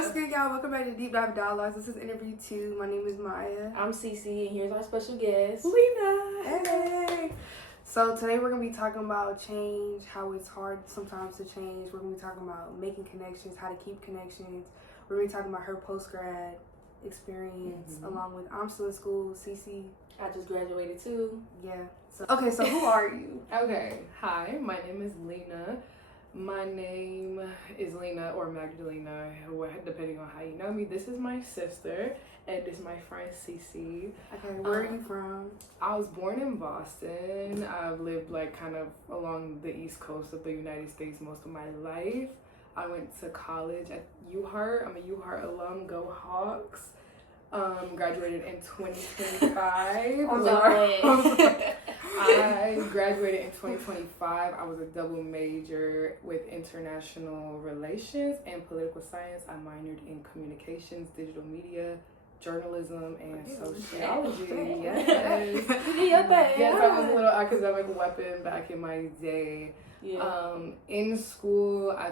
What's good, y'all? Welcome back to Deep Dive Dialogues. This is interview 2. My name is Maya. I'm Cece, and here's our special guest, Lena. Hey. So today we're going to be talking about change, how it's hard sometimes to change. We're going to be talking about making connections, how to keep connections. We're going to be talking about her post-grad experience, along with I'm still in school, Cece. I just graduated too. Yeah. Okay, so who are you? Okay, hi, my name is Lena. My name is Lena or Magdalena, depending on how you know me. This is my sister, and this is my friend Cece. Okay, where are you from? I was born in Boston. I've lived kind of along the east coast of the United States most of my life. I went to college at UHart. I'm a UHart alum. Go Hawks. Graduated in 2025. I'm sorry. I graduated in 2025. I was a double major with international relations and political science. I minored in communications, digital media, journalism, and sociology. Yes. Yes, I was a little academic weapon back in my day. Yeah. In school, I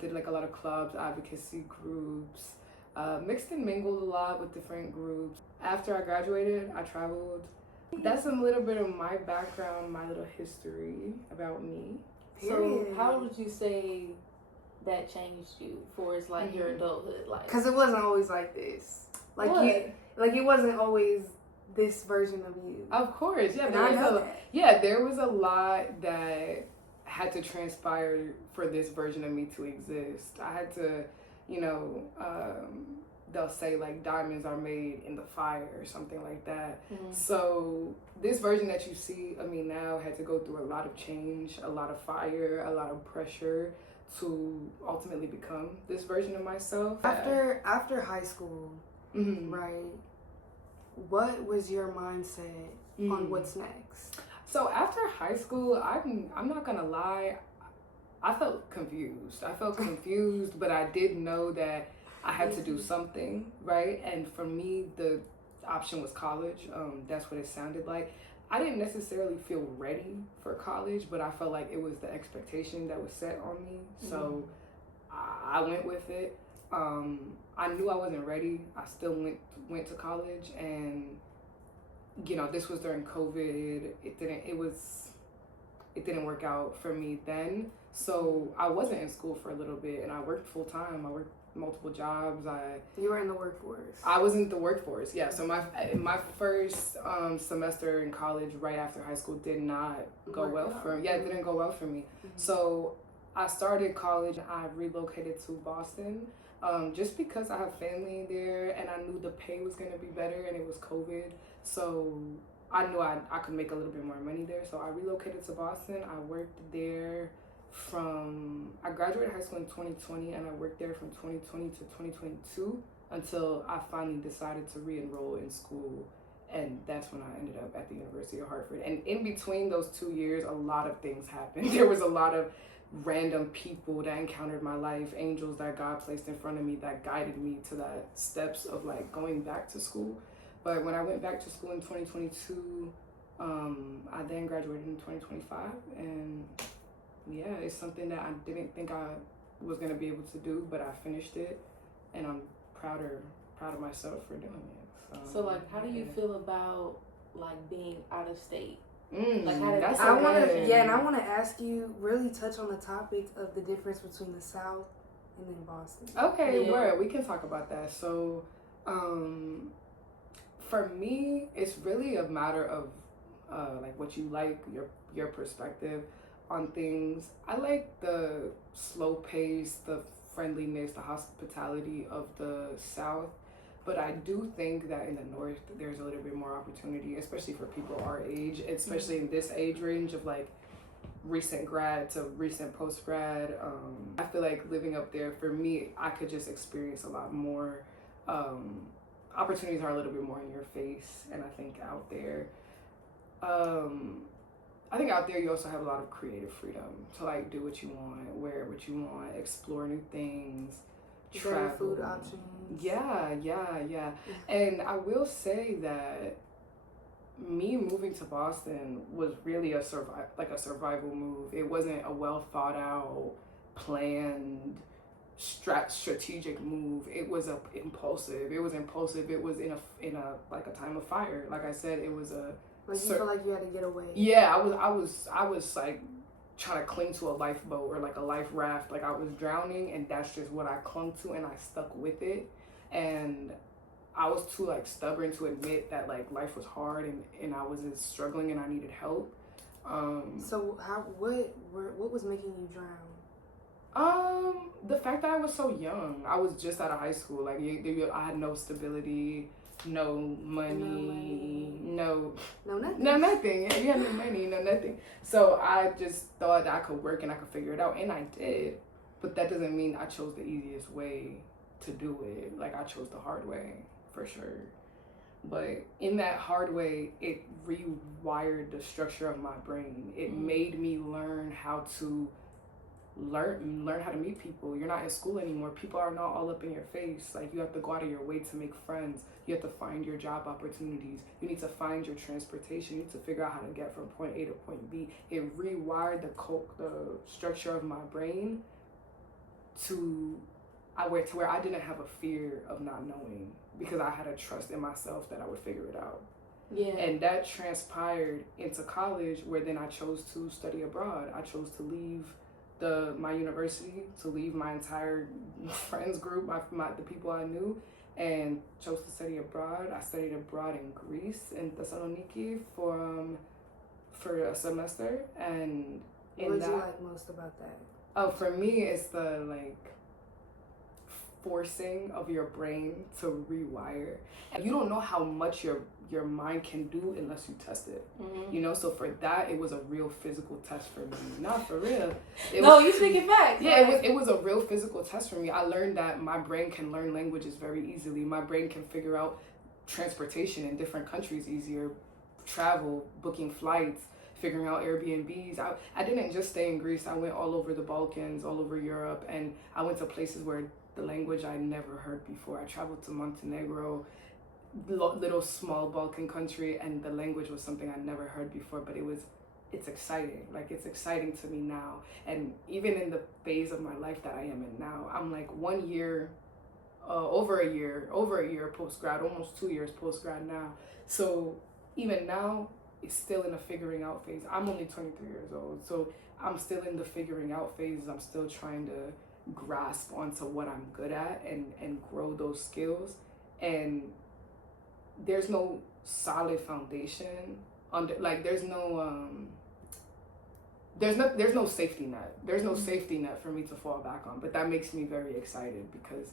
did a lot of clubs, advocacy groups, mixed and mingled a lot with different groups. After I graduated, I traveled. That's a little bit of my background, my little history about me. So how would you say that changed you for your adulthood life? Because it wasn't always like this. It wasn't always this version of you. Of course, yeah. There was a lot that had to transpire for this version of me to exist. I had to, they'll say diamonds are made in the fire or something like that. So this version that you see of me now had to go through a lot of change, a lot of fire, a lot of pressure to ultimately become this version of myself. After high school, right? What was your mindset on what's next? So after high school, I'm not gonna lie, I felt confused. But I did know that I had to do something, right? And for me, the option was college. That's what it sounded like. I didn't necessarily feel ready for college, but I felt like it was the expectation that was set on me. So I went with it. I knew I wasn't ready. I still went to college, and this was during COVID. It didn't work out for me then. So I wasn't in school for a little bit, and I worked full time. I worked multiple jobs. You were in the workforce. I was in the workforce, yeah. So my first semester in college right after high school did not go well for me. Yeah, it didn't go well for me. So I started college. I relocated to Boston just because I have family there, and I knew the pay was going to be better, and it was COVID. So I knew I could make a little bit more money there. So I relocated to Boston. I worked there I graduated high school in 2020, and I worked there from 2020 to 2022 until I finally decided to re-enroll in school, and that's when I ended up at the University of Hartford. And in between those 2 years, a lot of things happened. There was a lot of random people that encountered my life, angels that God placed in front of me that guided me to that steps of going back to school. But when I went back to school in 2022, I then graduated in 2025, and yeah, it's something that I didn't think I was going to be able to do, but I finished it, and I'm proud of myself for doing it. So how do you feel about being out of state? I want to ask you, really touch on the topic of the difference between the South and then Boston. Okay, we can talk about that. So, for me, it's really a matter of what you like, your perspective on things. I like the slow pace, the friendliness, the hospitality of the South, but I do think that in the North there's a little bit more opportunity, especially for people our age, especially in this age range of recent grad to recent post-grad. I feel like living up there, for me, I could just experience a lot more. Opportunities are a little bit more in your face, and I think out there you also have a lot of creative freedom to do what you want, wear what you want, explore new things, travel. Food options. Yeah. And I will say that me moving to Boston was really a survival move. It wasn't a well thought out, planned strategic move. It was impulsive. It was impulsive. It was in a like a time of fire. Like I said, it was a. Like you feel like you had to get away. Yeah, I was like trying to cling to a lifeboat or like a life raft. Like I was drowning, and that's just what I clung to, and I stuck with it. And I was too like stubborn to admit that like life was hard, and I was struggling, and I needed help. So what was making you drown? The fact that I was so young. I was just out of high school. Like I had no stability, no money, no nothing. Yeah, you had no money, no nothing. So I just thought that I could work and I could figure it out, and I did. But that doesn't mean I chose the easiest way to do it. Like I chose the hard way for sure. But in that hard way, it rewired the structure of my brain. It made me learn how to learn how to meet people. You're not in school anymore. People are not all up in your face. Like you have to go out of your way to make friends. You have to find your job opportunities. You need to find your transportation. You need to figure out how to get from point A to point B. It rewired the structure of my brain to where I didn't have a fear of not knowing, because I had a trust in myself that I would figure it out. Yeah. And that transpired into college, where then I chose to study abroad. I chose to leave my university, to leave my entire friends group, the people I knew, and chose to study abroad. I studied abroad in Greece, in Thessaloniki, for a semester. And what did you like most about that? Oh, for me, it's the like forcing of your brain to rewire. And you don't know how much your mind can do unless you test it. You know, so for that, it was a real physical test for me. Not for real. You speaking facts. Yeah, it was a real physical test for me. I learned that my brain can learn languages very easily. My brain can figure out transportation in different countries easier, travel, booking flights, figuring out Airbnbs. I didn't just stay in Greece. I went all over the Balkans, all over Europe, and I went to places where the language I never heard before. I traveled to Montenegro, little small Balkan country, and the language was something I never heard before, but it's exciting. Like it's exciting to me now. And even in the phase of my life that I am in now, I'm like 1 year, over a year post-grad, almost 2 years post-grad now. So even now, it's still in a figuring out phase. I'm only 23 years old, so I'm still in the figuring out phase. I'm still trying to grasp onto what I'm good at and grow those skills. And there's no solid foundation under, like there's no safety net. There's no safety net for me to fall back on. But that makes me very excited, because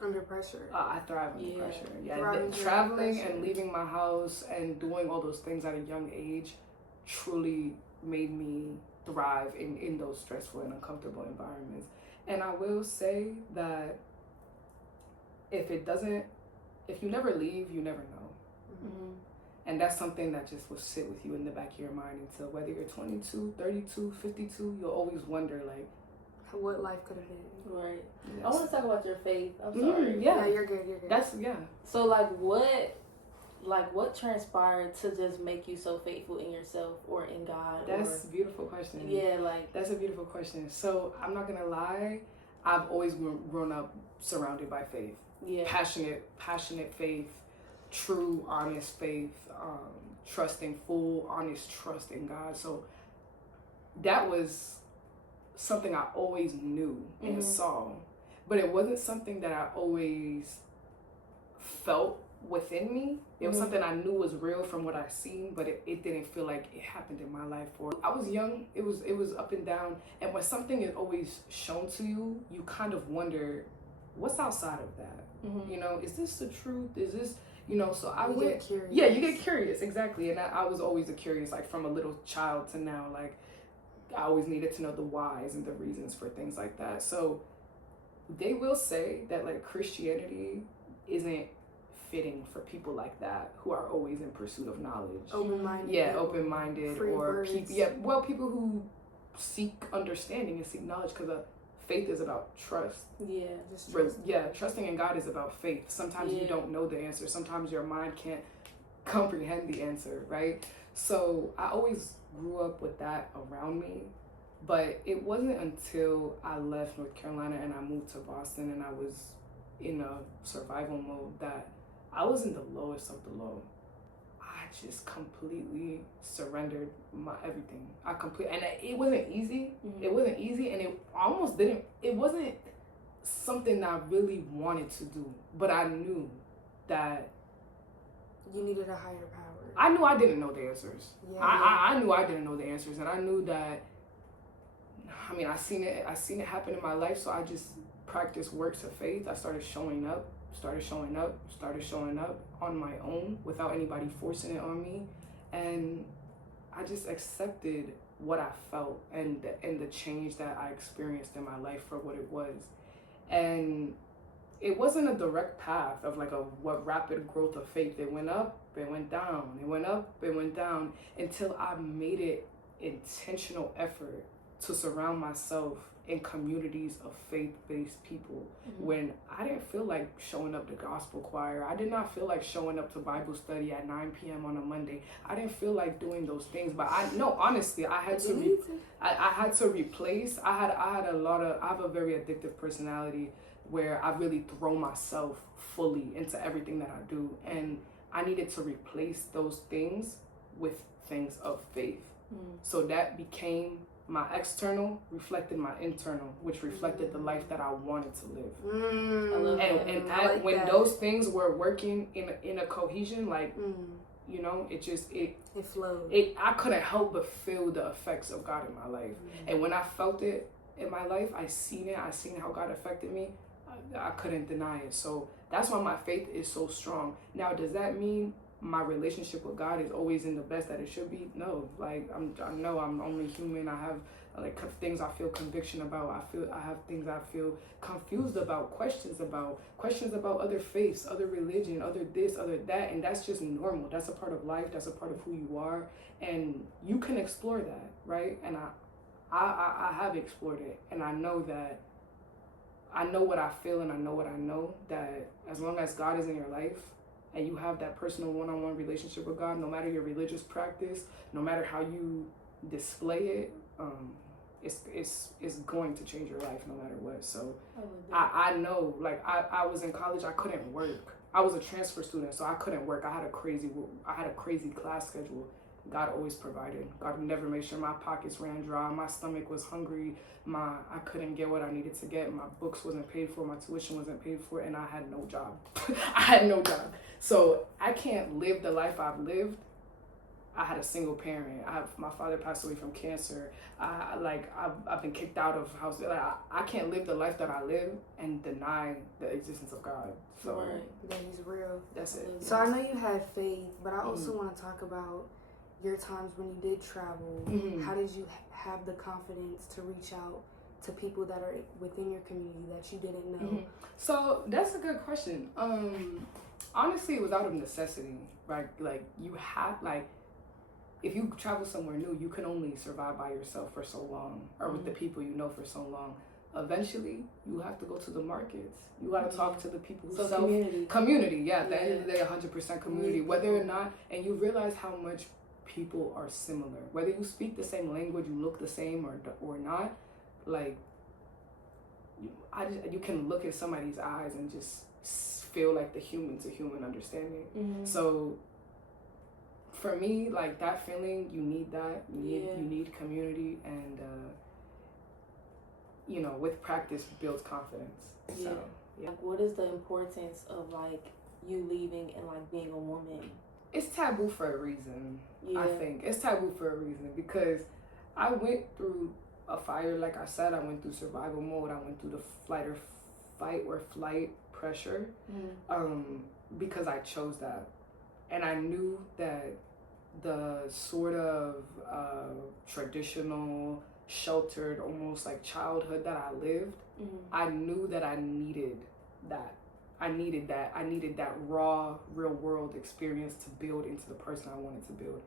under pressure. I thrive under pressure. Yeah, traveling and leaving my house and doing all those things at a young age truly made me thrive in those stressful and uncomfortable environments. And I will say that if you never leave, you never know. And that's something that just will sit with you in the back of your mind until, whether you're 22, 32, 52, you'll always wonder, like, what life could have been. Right. Yes. I want to talk about your faith. I'm sorry. Yeah, you're good. So what transpired to just make you so faithful in yourself or in God? That's a beautiful question. Yeah, that's a beautiful question. So I'm not gonna lie, I've always grown up surrounded by faith. Yeah. Passionate faith, true, honest faith, trusting, full, honest trust in God. So that was something I always knew and saw, but it wasn't something that I always felt within me. It was something I knew was real from what I seen, but it didn't feel like it happened in my life. I was young. It was up and down, and when something is always shown to you, you kind of wonder, what's outside of that? You know, is this the truth? Is this, you know? So I went curious. Yeah, you get curious, exactly. And I was always a curious, like from a little child to now. Like I always needed to know the whys and the reasons for things like that. So they will say that like Christianity isn't fitting for people like that who are always in pursuit of knowledge. Open-minded, or people who seek understanding and seek knowledge, because faith is about trust. Trusting in God is about faith. Sometimes you don't know the answer. Sometimes your mind can't comprehend the answer, right? So I always grew up with that around me, But it wasn't until I left North Carolina and I moved to Boston and I was in a survival mode that I was in the lowest of the low. I just completely surrendered my everything. And it wasn't easy. It wasn't easy, and it wasn't something that I really wanted to do, but I knew that you needed a higher power. I knew I didn't know the answers. Yeah. I knew I didn't know the answers, and I knew that, I mean, I seen it happen in my life, so I just practiced works of faith. I started showing up on my own without anybody forcing it on me, and I just accepted what I felt and the change that I experienced in my life for what it was. And it wasn't a direct path of like what rapid growth of faith. It went up, it went down, it went up, it went down, until I made it intentional effort to surround myself in communities of faith-based people. When I didn't feel like showing up to gospel choir, I did not feel like showing up to Bible study at 9 p.m. on a Monday. I didn't feel like doing those things, but honestly, I had to I had to replace. I have a very addictive personality where I really throw myself fully into everything that I do, and I needed to replace those things with things of faith. So that became my external, reflected my internal, which reflected the life that I wanted to live. I love that. And when those things were working in a cohesion, like, you know, it flowed. I couldn't help but feel the effects of God in my life. And when I felt it in my life, I seen how God affected me. I couldn't deny it. So that's why my faith is so strong. Now, does that mean my relationship with God is always in the best that it should be? No. Like, I know I'm only human. I have like things I feel conviction about. I have things I feel confused about, questions about other faiths, other religion, other this, other that, and that's just normal. That's a part of life. That's a part of who you are, and you can explore that, right? And I have explored it, and I know that I know what I feel, and I know what I know, that as long as God is in your life and you have that personal one-on-one relationship with God, no matter your religious practice, no matter how you display it, it's going to change your life no matter what. So I know, like, I was in college, I couldn't work. I was a transfer student, so I couldn't work. I had a crazy class schedule. God always provided. God never made sure my pockets ran dry. My stomach was hungry. I couldn't get what I needed to get. My books wasn't paid for. My tuition wasn't paid for, and I had no job. I had no job. So I can't live the life I've lived. I had a single parent. My father passed away from cancer. I've been kicked out of house. I can't live the life that I live and deny the existence of God. So that He's real. That's it. So I know you had faith, but I also want to talk about your times when you did travel. How did you have the confidence to reach out to people that are within your community that you didn't know? So that's a good question. Honestly, it was out of necessity, right? Like, you have, like, if you travel somewhere new, you can only survive by yourself for so long, or with the people you know for so long. Eventually, you have to go to the markets. You got to talk to the people who sell community. Yeah, at the end of the day, 100% community. Whether or not, and you realize how much people are similar. Whether you speak the same language, you look the same or not, like, you can look at somebody's eyes and just feel like the human to human understanding. So for me, like, that feeling, you need that. You need community, and you know, with practice builds confidence. So Like, what is the importance of, like, you leaving and, like, being a woman? It's taboo for a reason. I think it's taboo for a reason, because I went through a fire. Like I said, I went through survival mode. I went through the fight or flight pressure, because I chose that, and I knew that the sort of traditional, sheltered, almost like childhood that I lived, I knew that I needed that. I needed that raw, real world experience to build into the person I wanted to build.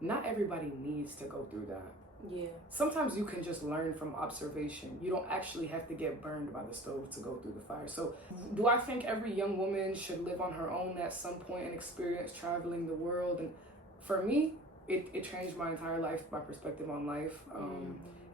Not everybody needs to go through that. Yeah. Sometimes you can just learn from observation. You don't actually have to get burned by the stove to go through the fire. So do I think every young woman should live on her own at some point and experience traveling the world? And for me, it changed my entire life, my perspective on life.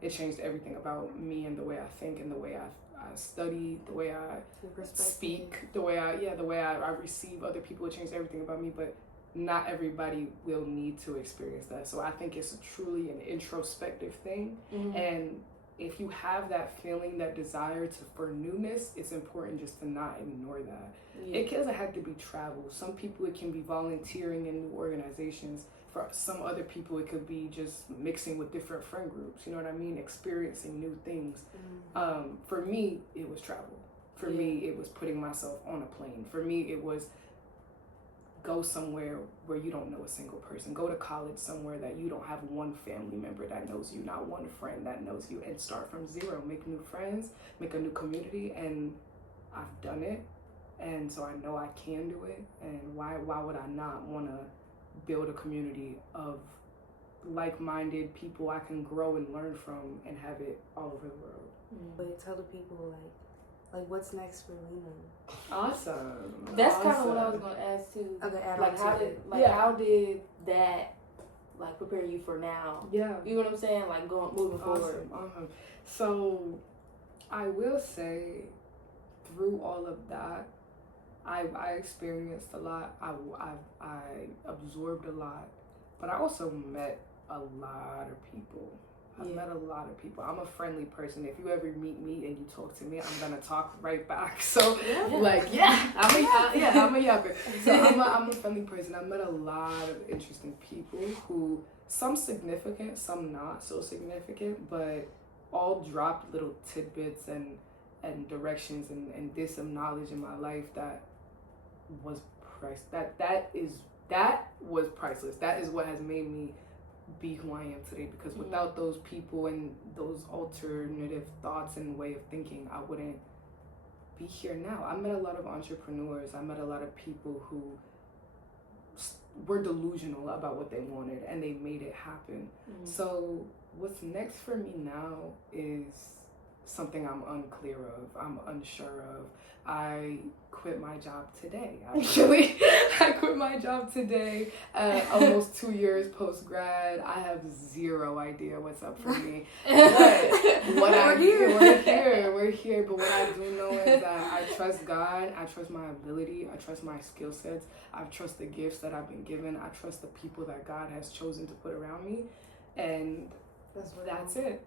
It changed everything about me and the way I think and the way I study, the way I speak, the way I receive other people. It changed everything about me, but not everybody will need to experience that. So I think it's truly an introspective thing. And if you have that feeling, that desire for newness, it's important just to not ignore that. It doesn't have to be travel. Some people, it can be volunteering in new organizations. For some other people, it could be just mixing with different friend groups. You know what I mean? Experiencing new things. For me, it was travel. For me, it was putting myself on a plane. For me, it was go somewhere where you don't know a single person. Go to college somewhere that you don't have one family member that knows you, not one friend that knows you, and start from zero. Make new friends, make a new community, and I've done it. And so I know I can do it. And why would I not want to build a community of like-minded people I can grow and learn from and have it all over the world? But tell the people like what's next for Lena? Awesome. That's kind of what I was gonna ask too. Okay, how did that prepare you for now? Yeah. You know what I'm saying? Like moving forward. Awesome. So I will say, through all of that, I experienced a lot. I absorbed a lot, but I also met a lot of people. I've met a lot of people. I'm a friendly person. If you ever meet me and you talk to me, I'm gonna talk right back. So I'm a yapper. So I'm a friendly person. I met a lot of interesting people who, some significant, some not so significant, but all dropped little tidbits and directions and did some knowledge in my life that was that was priceless. That is what has made me be who I am today, because without those people and those alternative thoughts and way of thinking, I wouldn't be here now. I met a lot of entrepreneurs. I met a lot of people who were delusional about what they wanted and they made it happen. So what's next for me now is something I'm unclear of, I'm unsure of. I quit my job today, actually. I quit my job today, almost 2 years post-grad. I have zero idea what's up for me. But we're here. But what I do know is that I trust God, I trust my ability, I trust my skill sets, I trust the gifts that I've been given, I trust the people that God has chosen to put around me, and that's it.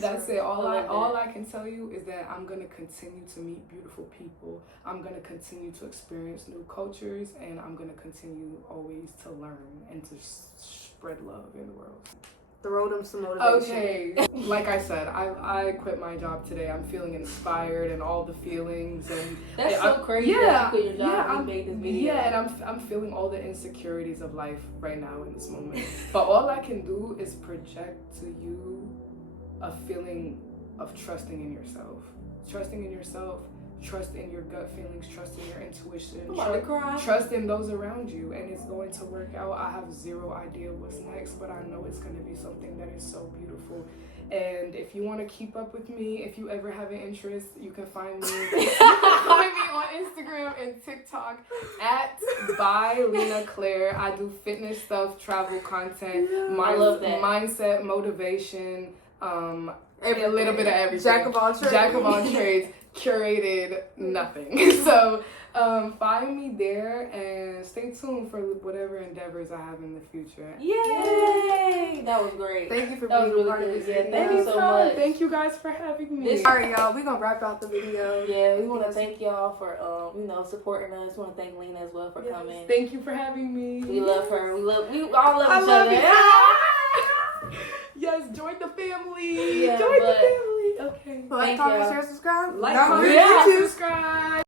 That's it. All I can tell you is that I'm gonna continue to meet beautiful people. I'm gonna continue to experience new cultures, and I'm gonna continue always to learn and to spread love in the world. Throw them some motivation. Okay, like I said, I quit my job today. I'm feeling inspired and all the feelings, and that's so crazy. That you quit your job and made this video. Yeah, and I'm feeling all the insecurities of life right now in this moment. But all I can do is project to you a feeling of trusting in yourself, trust in your gut feelings, trust in your intuition, trust in those around you, and it's going to work out. I have zero idea what's next, but I know it's going to be something that is so beautiful. And if you want to keep up with me, if you ever have an interest, you can find me on Instagram and TikTok at by Lena Claire. I do fitness stuff, travel content, I love that. Mindset, motivation, a little bit of everything. Jack of all trades. Curated nothing. So find me there and stay tuned for whatever endeavors I have in the future. Yay! That was great. Thank you for being a part of this video. Thank you so much. Thank you guys for having me. Alright, y'all, we're gonna wrap out the video. Yeah, we want to thank y'all for supporting us. We want to thank Lena as well for coming. Thank you for having me. We love her. We all love each other. Yes, join the family. Yeah, join the family. Okay. Like, comment, share, subscribe. Like, comment, subscribe.